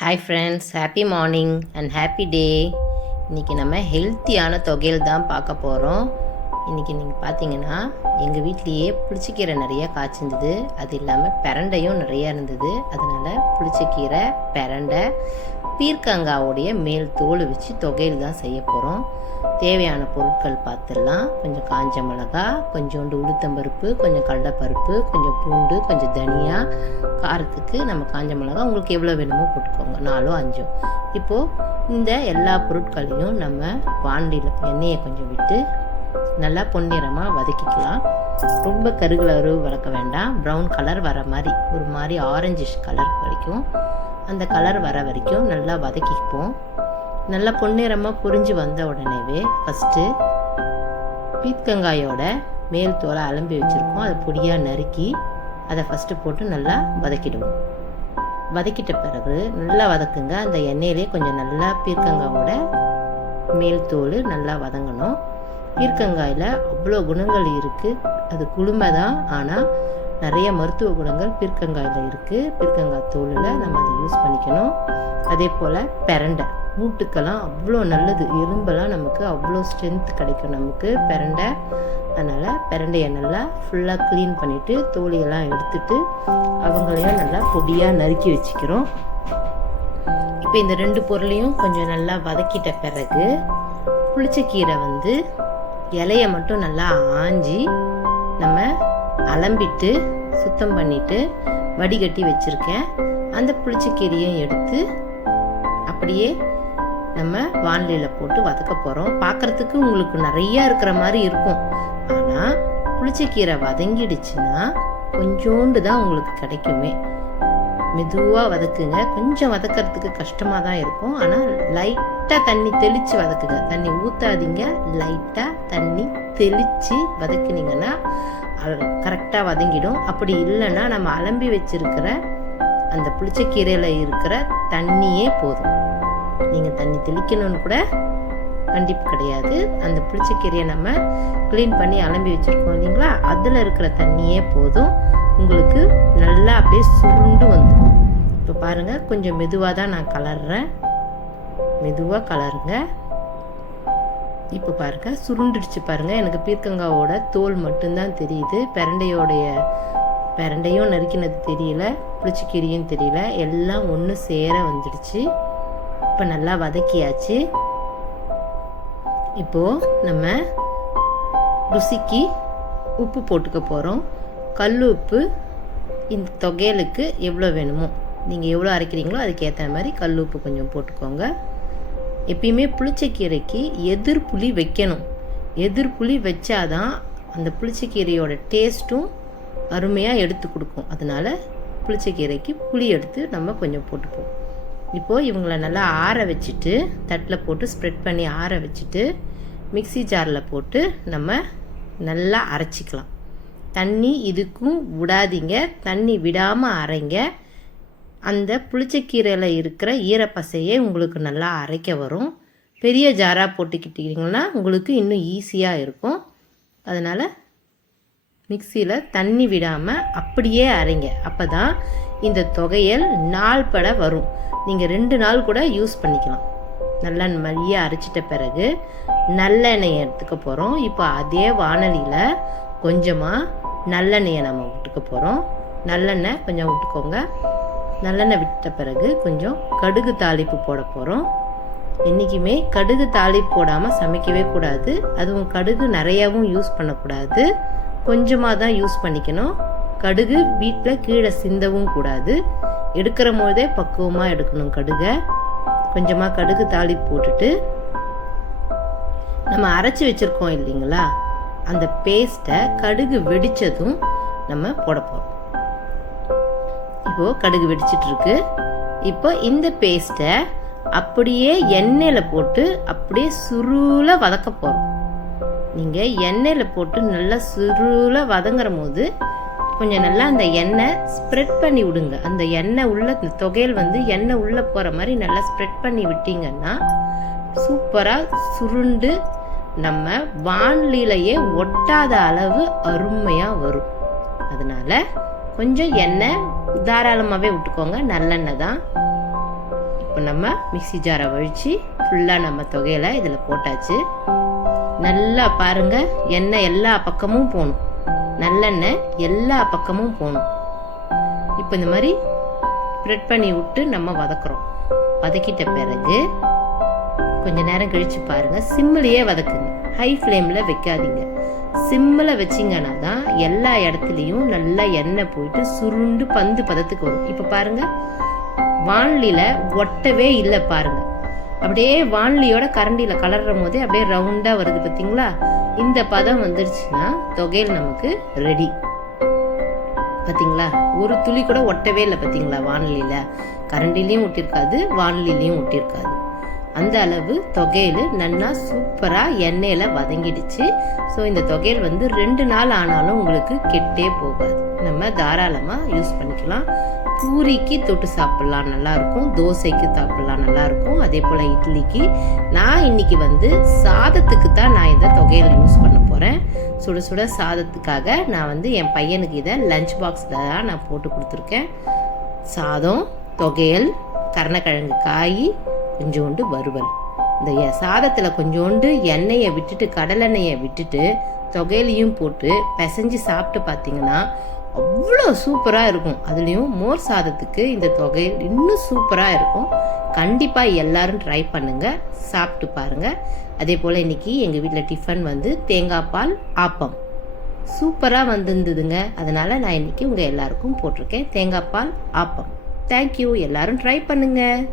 Hi friends, happy morning and happy day. இன்றைக்கி நம்ம ஹெல்த்தியான தொகையில் தான் பார்க்க போகிறோம். இன்றைக்கி நீங்கள் பார்த்தீங்கன்னா எங்கள் வீட்லேயே புளிச்சக்கீரை நிறைய காய்ச்சிருந்தது. அது இல்லாமல் பிரண்டையும் நிறையா இருந்தது. அதனால் புளிச்சக்கீரை, பிரண்டை, பீர்க்கங்காவுடைய மேல் தோல் வச்சு தொகையில் தான் செய்ய போகிறோம். தேவையான பொருட்கள் பார்த்துடலாம். கொஞ்சம் காஞ்ச மிளகா, கொஞ்சோண்டு உளுத்தம்பருப்பு, கொஞ்சம் கடலைப்பருப்பு, கொஞ்சம் பூண்டு, கொஞ்சம் தனியா. காரத்துக்கு நம்ம காஞ்ச மிளகா உங்களுக்கு எவ்வளோ வேணுமோ போட்டுக்கோங்க, 4 5. இப்போது இந்த எல்லா பொருட்களையும் நம்ம வாண்டியில் எண்ணெயை கொஞ்சம் விட்டு நல்லா பொன்னிறமாக வதக்கிக்கலாம். ரொம்ப கருகலரு வளர்க்க வேண்டாம். ப்ரௌன் கலர் வர மாதிரி, ஒரு மாதிரி ஆரஞ்சிஷ் கலர் வரைக்கும், அந்த கலர் வர வரைக்கும் நல்லா வதக்கிப்போம். நல்லா பொன்னிறமாக புரிஞ்சு வந்த உடனேவே ஃபஸ்ட்டு பீர்க்கங்காயோட மேல் தோலை அலம்பி வச்சுருக்கோம். அதை பொடியாக நறுக்கி அதை ஃபஸ்ட்டு போட்டு நல்லா வதக்கிடுவோம். வதக்கிட்ட பிறகு நல்லா வதக்குங்க. அந்த எண்ணெயிலே கொஞ்சம் நல்லா பீர்க்கங்காயோட மேல் தோல் நல்லா வதங்கணும். பீர்க்கங்காயில் அவ்வளோ குணங்கள் இருக்குது. அது குளுமை தான், ஆனால் நிறைய மருத்துவ குணங்கள் பீர்க்கங்காயில் இருக்குது. பீர்க்கங்காய் தோலில் நம்ம அதை யூஸ் பண்ணிக்கணும். அதே போல் பிரண்டை மூட்டுக்கெல்லாம் அவ்வளோ நல்லது. எலும்பெல்லாம் நமக்கு அவ்வளோ ஸ்ட்ரென்த் கிடைக்கும் நமக்கு பிரண்டை. அதனால் பிரண்டையை நல்லா ஃபுல்லாக க்ளீன் பண்ணிவிட்டு தோலியெல்லாம் எடுத்துட்டு அவங்களையும் நல்லா பொடியாக நறுக்கி வச்சுக்கிறோம். இப்போ இந்த 2 பொருளையும் கொஞ்சம் நல்லா வதக்கிட்ட பிறகு புளிச்சக்கீரை இலையை மட்டும் நல்லா ஆஞ்சி நம்ம அலம்பிட்டு சுத்தம் பண்ணிவிட்டு வடிகட்டி வச்சுருக்கேன். அந்த புளிச்சக்கீரையும் எடுத்து அப்படியே நம்ம வானிலையில் போட்டு வதக்க போகிறோம். பார்க்குறதுக்கு உங்களுக்கு நிறையா இருக்கிற மாதிரி இருக்கும், ஆனால் புளிச்சக்கீரை வதங்கிடுச்சுன்னா கொஞ்சோண்டு தான் உங்களுக்கு கிடைக்குமே. மெதுவாக வதக்குங்க. கொஞ்சம் வதக்கிறதுக்கு கஷ்டமாக தான் இருக்கும், ஆனால் லைட்டாக தண்ணி தெளித்து வதக்குங்க. தண்ணி ஊற்றாதீங்க, லைட்டாக தண்ணி தெளித்து வதக்குனீங்கன்னா கரெக்டாக வதங்கிடும். அப்படி இல்லைன்னா நம்ம அலம்பி வச்சிருக்கிற அந்த புளிச்சக்கீரையில் இருக்கிற தண்ணியே போதும். நீங்கள் தண்ணி தெளிக்கணும்னு கூட கண்டிப்பாக கிடையாது. அந்த புளிச்சக்கீரையை நம்ம க்ளீன் பண்ணி அலம்பி வச்சுருக்கோம் இல்லைங்களா, அதில் இருக்கிற தண்ணியே போதும். உங்களுக்கு நல்லா அப்படியே சுருண்டு வந்துடும். இப்போ பாருங்கள், கொஞ்சம் மெதுவாக தான் நான் கலர்றேன். மெதுவாக கலருங்க. இப்போ பாருங்கள், சுருண்டுடுச்சு பாருங்கள். எனக்கு பீர்க்கங்காவோட தோல் மட்டும்தான் தெரியுது. பிரண்டையும் நறுக்கினது தெரியல, புளிச்சக்கீரையும் தெரியல. எல்லாம் ஒன்று சேர வந்துடுச்சு. இப்போ நல்லா வதக்கியாச்சு. இப்போது நம்ம ருசிக்கு உப்பு போட்டுக்க போகிறோம். கல் உப்பு இந்த தொகையலுக்கு எவ்வளோ வேணுமோ, நீங்கள் எவ்வளோ அரைக்கிறீங்களோ அதுக்கேற்ற மாதிரி கல் உப்பு கொஞ்சம் போட்டுக்கோங்க. எப்பயுமே புளிச்சக்கீரைக்கு எதிர்ப்புளி வைக்கணும். எதிர்ப்புளி வச்சாதான் அந்த புளிச்சக்கீரையோட டேஸ்ட்டும் அருமையாக எடுத்து கொடுக்கும். அதனால் புளிச்சக்கீரைக்கு புளி எடுத்து நம்ம கொஞ்சம் போட்டுப்போம். இப்போது இவங்களை நல்லா ஆற வச்சுட்டு தட்டில் போட்டு ஸ்ப்ரெட் பண்ணி ஆற வச்சுட்டு மிக்ஸி ஜாரில் போட்டு நம்ம நல்லா அரைச்சிக்கலாம். தண்ணி இதுக்கும் விடாதீங்க, தண்ணி விடாமல் அரைங்க. அந்த புளிச்சக்கீரையில் இருக்கிற ஈரப்பசையே உங்களுக்கு நல்லா அரைக்க வரும். பெரிய ஜாராக போட்டுக்கிட்டிங்கன்னா உங்களுக்கு இன்னும் ஈஸியாக இருக்கும். அதனால் மிக்சியில் தண்ணி விடாமல் அப்படியே அரைங்க. அப்போ தான் இந்த தொகையல் நாள் பட வரும். நீங்கள் 2 நாள் கூட யூஸ் பண்ணிக்கலாம். நல்லா மையாக அரைச்சிட்ட பிறகு நல்லெண்ணெயை எடுத்துக்க போகிறோம். இப்போ அதே வானலியில் கொஞ்சமாக நல்லெண்ணெயை நம்ம விட்டுக்க போகிறோம். நல்லெண்ணெய் கொஞ்சம் விட்டுக்கோங்க. நல்லெண்ணெய் விட்ட பிறகு கொஞ்சம் கடுகு தாளிப்பு போட போகிறோம். என்றைக்குமே கடுகு தாளிப்பு போடாமல் சமைக்கவே கூடாது. அதுவும் கடுகு நிறையாவும் யூஸ் பண்ணக்கூடாது, கொஞ்சமாக தான் யூஸ் பண்ணிக்கணும். கடுகு வீட்டில் கீழே சிந்தவும் கூடாது. எடுக்கிற போதே பக்குவமாக எடுக்கணும் கடுகை. கொஞ்சமாக கடுகு தாளிப்பு போட்டுட்டு நம்ம அரைச்சி வச்சுருக்கோம் இல்லைங்களா, அந்த பேஸ்ட்டை கடுகு வெடித்ததும் நம்ம போட போகிறோம். இப்போது கடுகு வெடிச்சிட்ருக்கு. இப்போ இந்த பேஸ்ட்டை அப்படியே எண்ணெயில் போட்டு அப்படியே சுருள வதக்க போகிறோம். நீங்கள் எண்ணெயில் போட்டு நல்லா சுருள வதங்குற போது கொஞ்சம் நல்லா அந்த எண்ணெய் ஸ்ப்ரெட் பண்ணி விடுங்க. அந்த எண்ணெய் உள்ள தொகையல் எண்ணெய் உள்ளே போகிற மாதிரி நல்லா ஸ்ப்ரெட் பண்ணி விட்டிங்கன்னா சூப்பராக சுருண்டு நம்ம வானிலையே ஒட்டாத அளவு அருமையாக வரும். அதனால் கொஞ்சம் எண்ணெய் தாராளமாகவே விட்டுக்கோங்க. நல்லெண்ணெய் தான். இப்போ நம்ம மிக்ஸி ஜாரை வழித்து ஃபுல்லாக நம்ம தொகையில இதில் போட்டாச்சு. நல்லா பாருங்கள், எண்ணெய் எல்லா பக்கமும் போகணும், நல்லெண்ணெய் எல்லா பக்கமும் போகணும். இப்போ இந்த மாதிரி ஸ்ப்ரெட் பண்ணி விட்டு நம்ம வதக்குறோம். வதக்கிட்ட பிறகு கொஞ்ச நேரம் கழித்து பாருங்கள், சிம்மிலேயே வதக்குங்க, ஹை ஃப்ளேமில் வைக்காதீங்க. சிம்மில் வச்சிங்கன்னா தான் எல்லா இடத்துலையும் நல்லா எண்ணெய் போயிட்டு சுருண்டு பந்து பதத்துக்கு வரும். இப்போ பாருங்கள், வாணலியில் ஒட்டவே இல்லை பாருங்கள், அப்படியே வாணலியோட கரண்டியில் கலர்ற போதே அப்படியே ரவுண்டாக வருது பார்த்தீங்களா? இந்த பதம் வந்துருச்சுன்னா தொகையில் நமக்கு ரெடி. பார்த்தீங்களா, ஒரு துளி கூட ஒட்டவே இல்லை பார்த்தீங்களா? வாணலியில் கரண்டிலையும் ஒட்டியிருக்காது, வாணலிலையும் ஒட்டியிருக்காது. அந்த அளவு தொகையில் நல்லா சூப்பராக எண்ணெயில் வதங்கிடுச்சு. ஸோ இந்த தொகையில் 2 நாள் ஆனாலும் உங்களுக்கு கெட்டே போகாது. நம்ம தாராளமாக யூஸ் பண்ணிக்கலாம். பூரிக்கு தொட்டு சாப்பிட்லாம், நல்லாயிருக்கும். தோசைக்கு சாப்பிட்லாம், நல்லாயிருக்கும். அதே போல் இட்லிக்கு. நான் இன்னைக்கு சாதத்துக்கு தான் நான் இந்த தொகையில் யூஸ் பண்ண போகிறேன். சுட சுட சாதத்துக்காக நான் என் பையனுக்கு இதை லஞ்ச் பாக்ஸில் தான் நான் போட்டு கொடுத்துருக்கேன். சாதம், தொகையல், கருணக்கிழங்கு காய், கொஞ்சோண்டு வறுவல். இந்த சாதத்தில் கொஞ்சோண்டு எண்ணெயை விட்டுட்டு, கடலெண்ணெயை விட்டுட்டு தொகையிலையும் போட்டு பிசைஞ்சு சாப்பிட்டு பார்த்தீங்கன்னா அவ்வளோ சூப்பராக இருக்கும். அதுலேயும் மோர் சாதத்துக்கு இந்த தொகையில் இன்னும் சூப்பராக இருக்கும். கண்டிப்பாக எல்லாரும் ட்ரை பண்ணுங்கள், சாப்பிட்டு பாருங்கள். அதே போல் இன்றைக்கி எங்கள் வீட்டில் டிஃபன் தேங்காய் பால் ஆப்பம் சூப்பராக வந்திருந்ததுங்க. அதனால் நான் இன்றைக்கி உங்கள் எல்லாருக்கும் போட்டிருக்கேன் தேங்காய் பால் ஆப்பம். தேங்க்யூ, எல்லாரும் ட்ரை பண்ணுங்கள்.